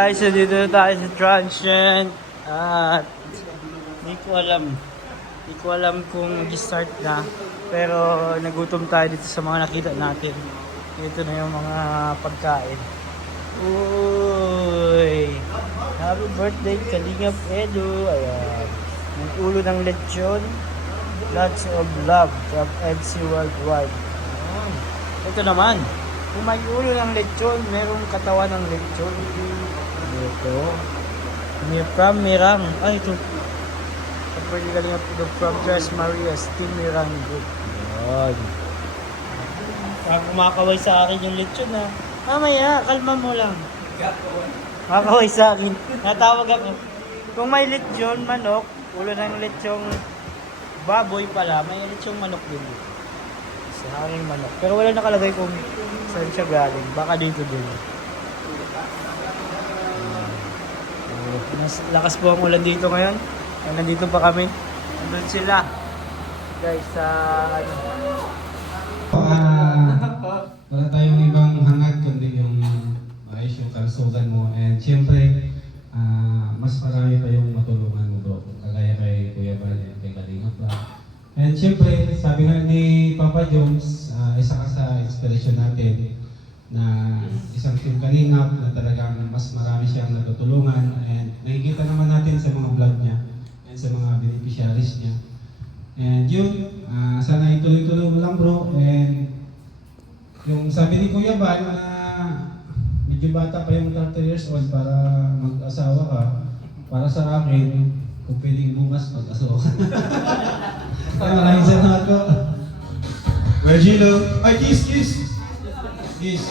guys, so dito na tayo sa Transient at hindi ko alam kung mag-start na, pero nagutom tayo dito sa mga nakita natin. Ito na yung mga pagkain. Uy, happy birthday Kalingap Edu. Ayan, yung ulo ng lechon, lots of love from MC Worldwide. Ayan. Ito naman, kung may ulo ng lechon, merong katawan ng lechon. Ito. From Mirang. Ay, ito. Pwede galing ito from Tres Marias, Team Mirang Group. Ayan. Kumakaway sa akin yung lechon ha. Mamaya, kalma mo lang. Kumakaway sa akin. Natawag ako. Kung may lechon, manok, ulo ng lechong baboy pala, may lechong manok din. Sa aking manok. Pero wala nakalagay kung saan siya galing. Baka dito din. Mas lakas po ang ulan dito ngayon. Ay, nandito pa kami. Nandun sila. Guys, sa wala tayong ibang hangad kundi yung maayos yung kalusugan mo. And syempre, mas marami pa yung matulungan mo bro. Kagaya kay Kuya Bal and kay Kalingap Rob. And syempre, sabi nga ni Papa Jones, isa ka sa inspiration natin na isang team Kalingap na talagang mas marami siyang natutulungan. And nakikita naman natin sa mga vlog niya and sa mga beneficiaries niya. And yun, sana ituloy-tuloy mo lang bro. And yung sabi ni Kuya Bal na medyo bata pa yung 30 years old para mag-asawa ka, para sa akin, kung pwedeng bumas mag-asawa ka. Maraming salamat ko. Virgilo, ay kiss! Kiss!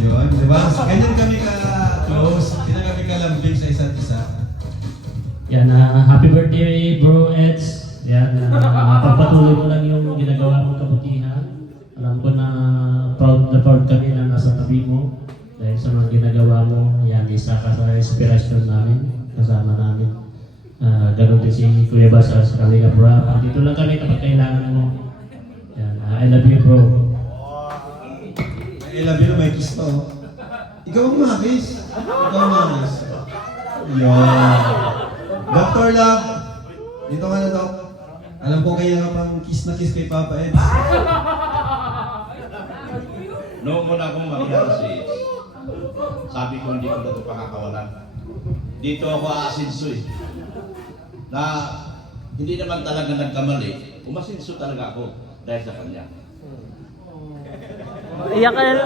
Yun, di ba? Ganyan kami ka-close, sila kami kalambing sa isa't isa. Yan, happy birthday bro Eds. Yan, papatuloy mo lang yung ginagawa mong kabutihan. Alam ko na proud kami na nasa tabi mo. Dahil sa mga ginagawa mo, yan, isa ka sa inspirasyon namin, kasama namin. Ganun din si Kuya Bas sa Kalingap Rob. Dito lang kami kapag kailangan mo. Yan, I love you bro. I love you na may kiss pa oh. Ikaw ang makis. Yun. Dr. Love, dito ka na Doc. Alam ko kaya ka pang kiss na kiss kay Papa Eds. Noong muna akong mag-realize, sabi ko hindi ko na ito pakakawalan. Dito ako aasinso eh. Na hindi naman talaga nagkamali, umasinso talaga ako dahil sa kanya. iyak ka na.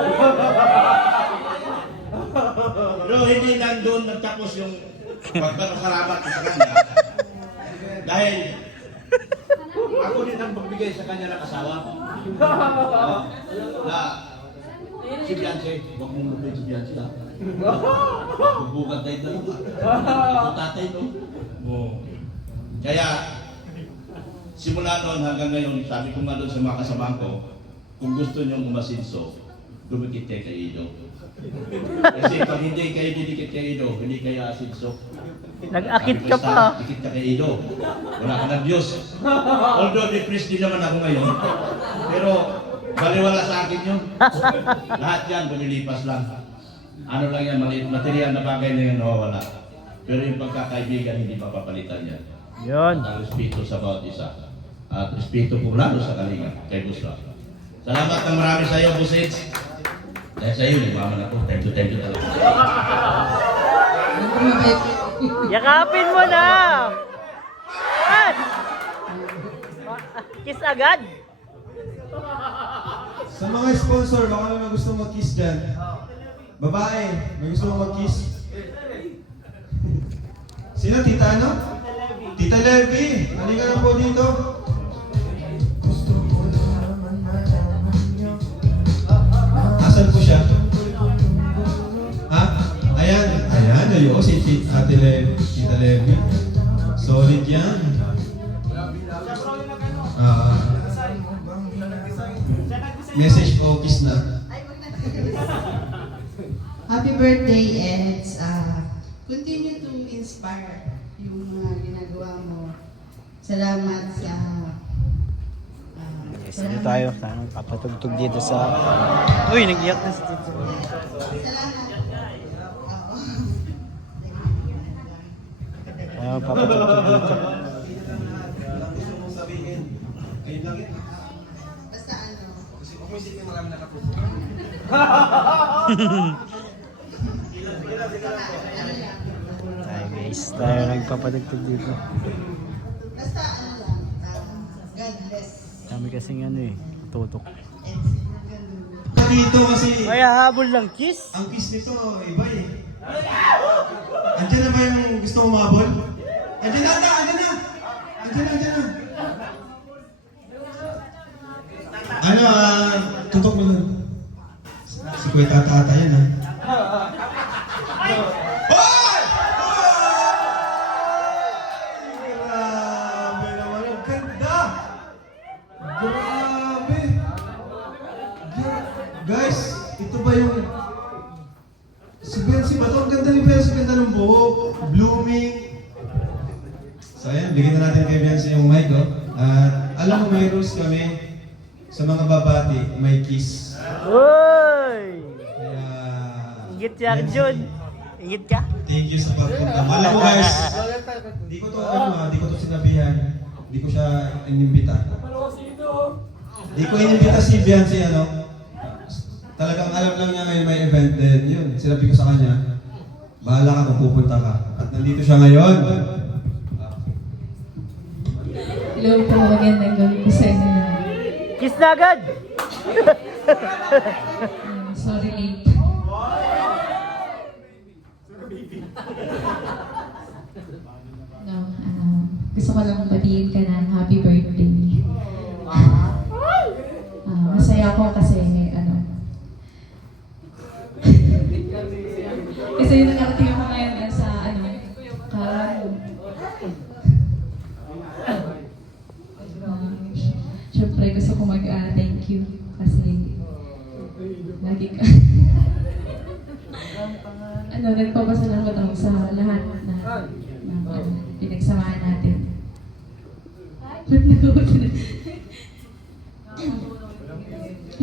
Pero hindi nandun nagtapos yung pagkakasalamat ko sa kanya. Dahil ako din ang magbigay sa kanya ng asawa. Na si Beyonce, huwag mong lupin si Beyonce ha. Bubukat tayo na lang. Ako tatay no. Kaya simula noon hanggang ngayon, sabi ko nga doon sa mga kasamahan ko, kung gusto niyong umasinso, dumikit kayo kay Ido. Kasi pag hindi kayo didikit kay Ido, hindi kayo asinso. Nag-akit ka pa. Dikit ka kay Ido. Wala ka ng Diyos. Although depressed din naman ako ngayon, pero baliwala sa akin yun. Lahat yan, lumilipas lang. Ano lang yan, maliit, material na bagay na yan nawawala. Pero yung pagkakaibigan, hindi mapapalitan yan. Yun. At ang respeto sa bawat isa. At respeto po lalo sa Kalingap, kay Busra. Salamat ng marami sa iyo, Busits. Dahil sa iyo, nagmaman ako. Thank you talaga. Yakapin mo na! At! Kiss agad? Sa mga sponsor, baka may gusto mag-kiss dyan. Babae, may gusto mag-kiss. Sino? Tita ano? Tita Levy. Halika na po dito. Asan po siya? Ha? Ayan. Ayo, si Ate Levy. Tita Levy. Solid yan. Message po, kiss na. Happy birthday, Eds. Continue to inspire yung mga ginagawa mo. Salamat sa Sige tayo. Sana papatugtog dito sa... Uy, nag-iyak na si Tito. Salamat. Ayaw papatugtog. Gusto mong sabihin, ayun lang yun. Basta ano, Kasi kung may isipin marami nakapuso. Tayo guys, tayo nagpapatugtog dito. basta ano lang, God bless. Kami kasing ano eh, tutok. Dito kasi, Ay, habol lang kiss. ang kiss nito, iba eh. Andiyan na ba yung gusto mong mahabol? Andiyan na ata, andiyan na! Andiyan na! Ano, tutok mo lang. Si Kuya Tata yan ah. Hoy! Grabe naman, ang ganda! Grabe! Guys, ito ba yung... Si Bensi ba ito? Ang ganda ni Bensi, ang ganda ng buhok, blooming. So ayan, bigyan na natin kay Bensi yung mic, oh. At alam mo, may rules kami sa mga babati, may kiss. Uy! Kaya... Ingit siya Jun. Ingit ka? Thank you sa pagpunta. Alam mo guys, di ko to sinabihan. Di ko siya inimbita. Di ko inimbita si Biancy, ano. Talagang alam lang niya ngayon may event din. Yun, sinabi ko sa kanya, bahala ka kung pupunta ka. At nandito siya ngayon. Hello po, magandang gabi po sa inyo na. Kiss na agad! Sorry late. No, gusto ko lang batiin ka ng happy birthday. Masaya ako kasi kasi yung nakarating ako ngayon sa syempre gusto ko thank you kasi lagi ka nagpapasalamat ako sa lahat na pinagsamahan natin.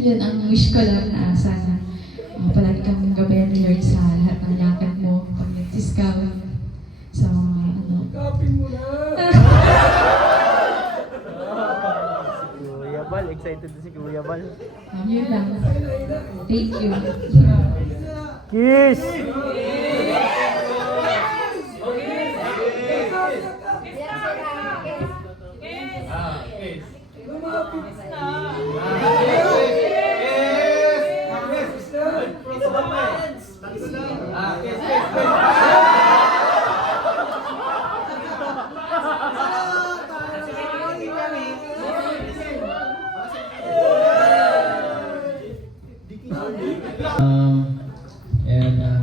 Yun, ang wish ko lang na sana palagi kang gabayan ni Lord sa lahat ng lakad mo pag nag-discount sa mga Kapin mo na! Kuya Bal, excited na si Kuya Bal. yun lang. Thank you. Kiss!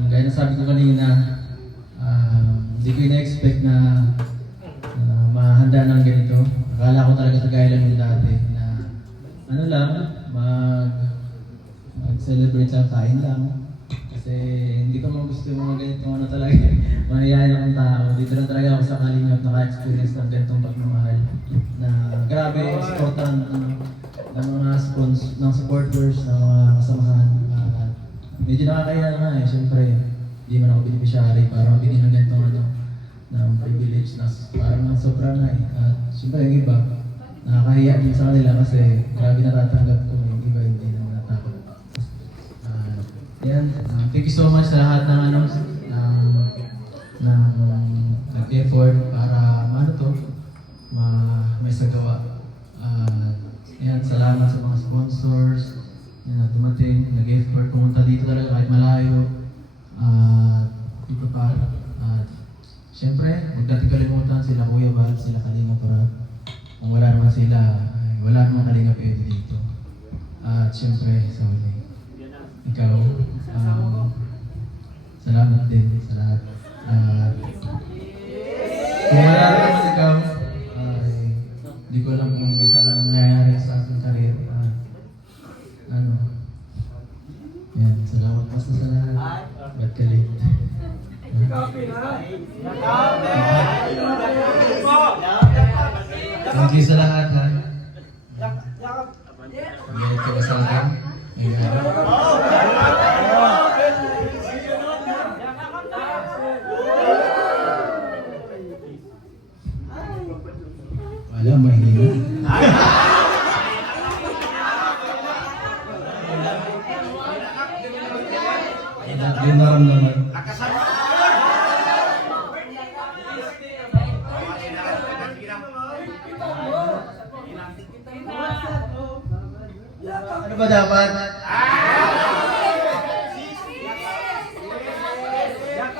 Gaya na sabi ko kanina, hindi ko ina-expect na mahanda ng ganito. Akala ko talaga kagaya lang yung dati na mag-celebrate sa kain lang. Kasi hindi ko man gusto yung mga ganitong talaga, mahihayin akong tao. Dito lang talaga ako sa Kalingap naka-experience ng ganitong pagmamahal. Na grabe, supportan ng mga ng supporters, ng mga kasamahan. Medyo nakakaya na nga eh, siyempre. Hindi man ako beneficiary para mabigyan ng ganitong ng privilege na parang sobra na eh. At siyempre yung iba, nakakahiya din sa kanila kasi grabe natatanggap ko, yung iba hindi naman natakot. Thank you so much sa lahat ng nag-effort para may sagawa. Salamat sa mga sponsors na dumating, nag-effort pumunta dito talaga kahit malayo. Dito pa. Siyempre, huwag natin kalimutan sila Kuya Bal, sila Kalingap para kung wala naman sila, wala naman Kalingap Eddie dito. At siyempre, sa huli, ikaw, salamat din sa lahat. Kung wala naman ikaw, hindi ko alam kung isa lang nangyayari sa aking karir. Salamat pa sa lahat. Ba't ka late? Thank you sa lahat, ha? Bigay ka ba sa akin? ba dapat?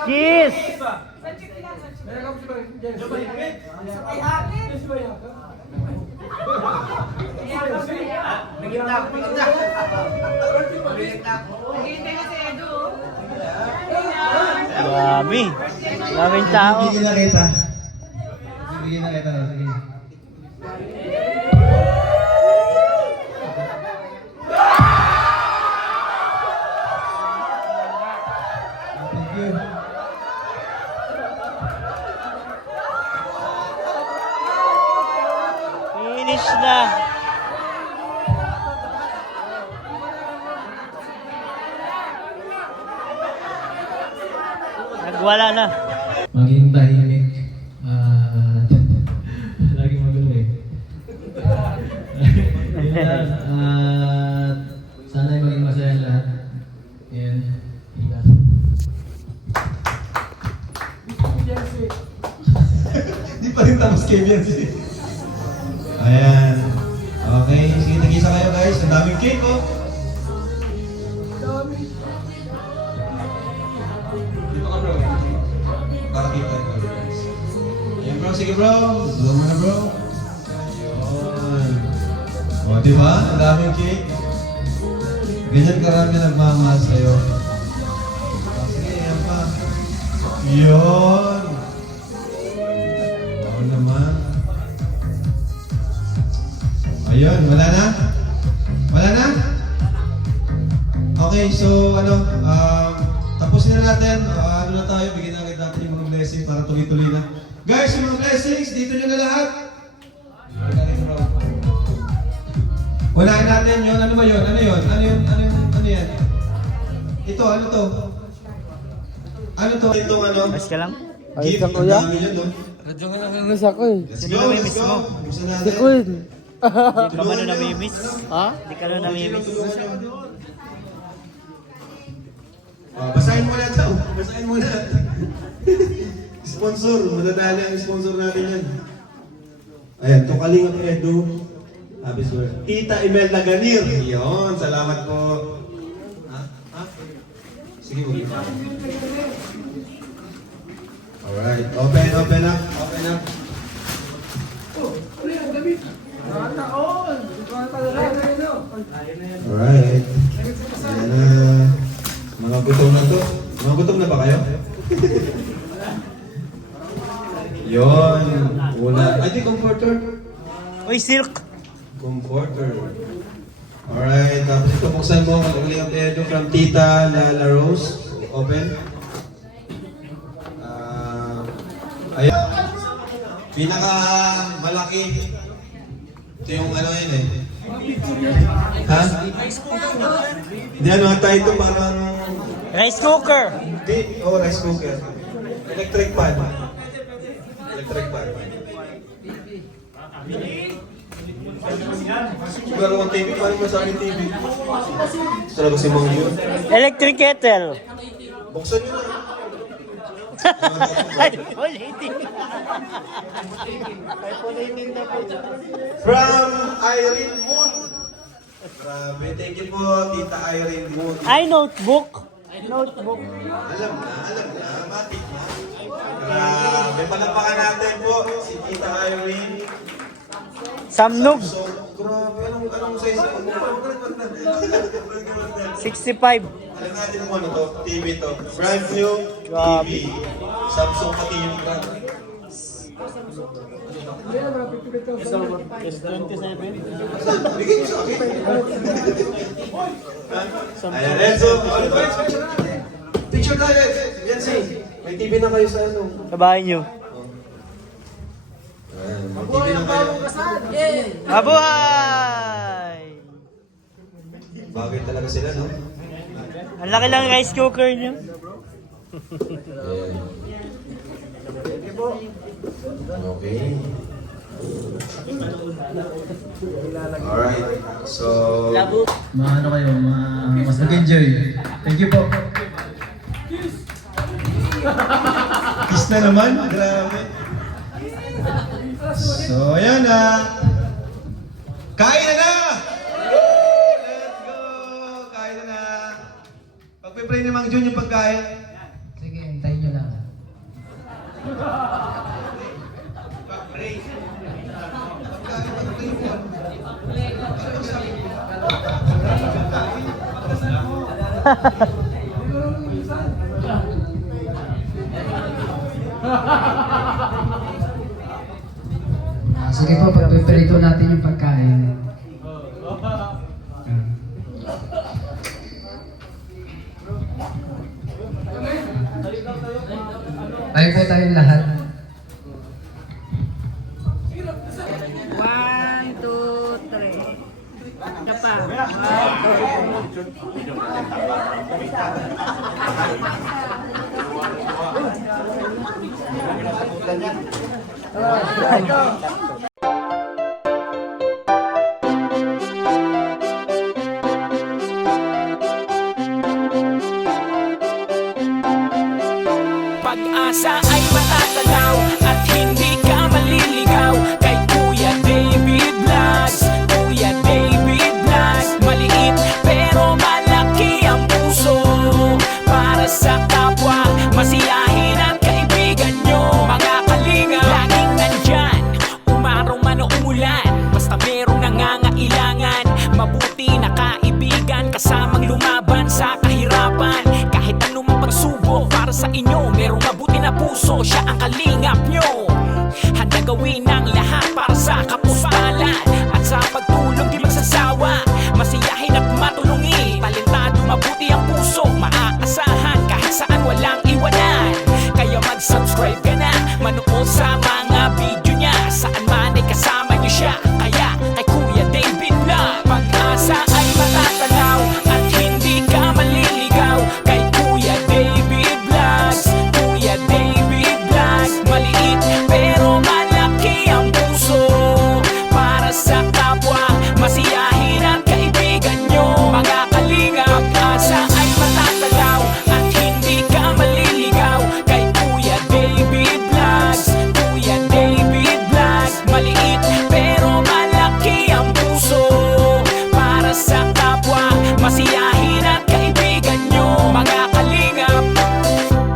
Kiss! Dami. Daming tao. Bibigyan na kita. Bibigyan na kita. Sige. Thank you. Finish na. Nagwala na. Maging tahimik. Lagi magulo eh. Sana'y maging masaya lahat. Yan. Hindi pa rin tapos game yan. Ayan. Okay, sige, tag-isa kayo guys. Ang daming cake, oh. Dito ka, bro. Kakakita ko, guys. Ayan, bro. Sige, bro. Blow mo na, bro. Ayun. O, diba? Ang daming cake. Ganyan karami nagmamahal sa'yo. O, sige, ayan pa. Yun. Oo naman. Ayun, wala na? Wala na? Okay, so tapusin na natin. Ano na tayo, bigyan na agad natin yung mga blessing para tuloy-tuloy na. Guys, yung mga blessings, dito nyo na lahat. Unahin natin yun. Ano ba yun? Ano yun? Ano yan? Ito, ano to? Ano to? Itong ano? Mas ka lang? Gift, ang dami yun, no? Radyo nga nakamiss ako eh. Let's Sino go, let's namimiss go. mo? Buksan Si natin. Queen. Di ka man na namimiss? Ha? Di ka na namimiss? Basahin mo na daw. Basahin mo na. Sponsor. Madadali ang sponsor natin yan. Ayan, to Kalingap Edu. Happy birthday. Tita Imelda Ganir. Yun, salamat po. Ha? Sige mo. Alright, open up. Open up. Alright. Ayan na. Mga gutom na to. Mga gutom na ba kayo? Yon. Una. Ay, di comforter. Uy, silk! Comforter. Alright. Tapos ito, buksan mo. Kalagay ang pedo from Tita Lala Rose. Open. Ayan. Pinaka malaki. Ito yung ano yun eh. Ha? Hindi ano ata ito parang... Rice cooker! Hindi. Oh, rice cooker. Electric pan. Siguro ang TV, paano mo sa akin TV? Talaga si Mang yun. Electric kettle! Buksan nyo na. Ay, ulitin! From Irene Moon. Grabe, thank you po, Tita Irene Moon. Ay, notebook! Notebook. Alam na, matik na. Grabe, palakpakan natin po si Tita Irene. Samnog! So, grabe, anong size? 65. Alam natin kung ano to, TV to. Brand new Grabe. TV. Samsung pati yung brand. S27. Bigay niyo sa akin. Ayan, Renzo. Ano ba? Picture tayo. Yan si. May TV na kayo sa ano. Sa bahay nyo. Ayan, may TV na kayo. Mabuhay! Bagay talaga sila, no? Ang laki lang rice cooker nyo. Ayan. Okay. Alright. So, Mga ano kayo, mas mag-enjoy. Thank you po. kiss na naman. Grabe. So, ayan na. Kain na na! Let's go! Siyempre ni Mang Jun yung pagkain. Sige, hintayin nyo lang. Sige po, pagpiprito natin yung pagkain. Tayo po tayong lahat. 1, 2, 3. Isa pa. Pag-asa ay matatanaw at hindi ka maliligaw kay Kuya David Vlogs. Kuya David Vlogs, maliit pero malaki ang puso para sa kapwa, masiyahin ang kaibigan nyo. Mga kalinga, laging nandyan, umaraw man o umulan, basta merong nangangailangan. Mabuti na kaibigan, kasamang lumaban sa kahirapan. Kahit anumang pagsubok para sa inyo, merong mabuti na puso, siya ang kalingap nyo. Handa gawin ang lahat para sa kapuspalan, at sa pagtulong di magsasawa, masiyahin at matulungin. Talentado, mabuti ang puso, maaasahan kahit saan walang iwanan. Kaya mag-subscribe ka na, manood sa mga video niya, saan man ay kasama niyo siya. Kaya kay Kuya David Vlog, pag-asa ay matatanaw at hindi ka maliligaw kay Kuya David Vlogs. Kuya David Vlogs, maliit pero malaki ang puso para sa kapwa, masiyahin ang kaibigan nyo. Mga kalinga, pag-asa ay matatanaw at hindi ka maliligaw kay Kuya David Vlogs. Kuya David Vlogs, maliit pero malaki ang puso para sa kapwa, masiyahin at kaibigan nyo. Mga kalingap,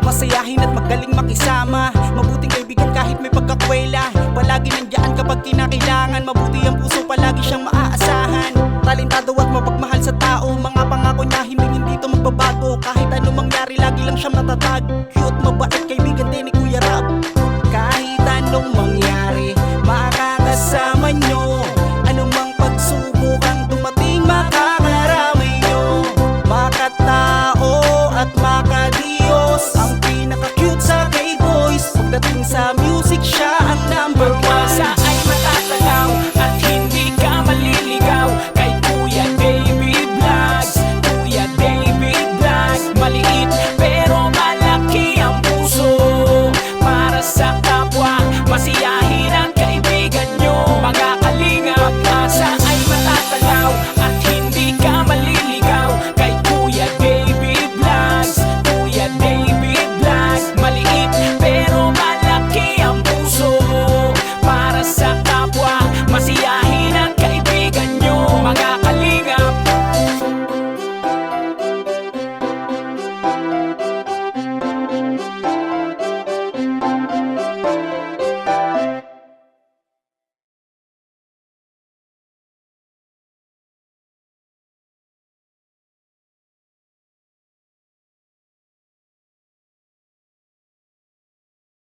masayahin at magaling makisama, mabuting kaibigan kahit may pagkakwela. Palagi nandiyan kapag kinakailangan, mabuti ang puso, palagi siyang maaasahan. Talentado at mapagmahal sa tao, mga pangako niya hindi ito magbabago. Kahit anong mangyari, lagi lang siyang matatag. Cute, mabait, kaibigan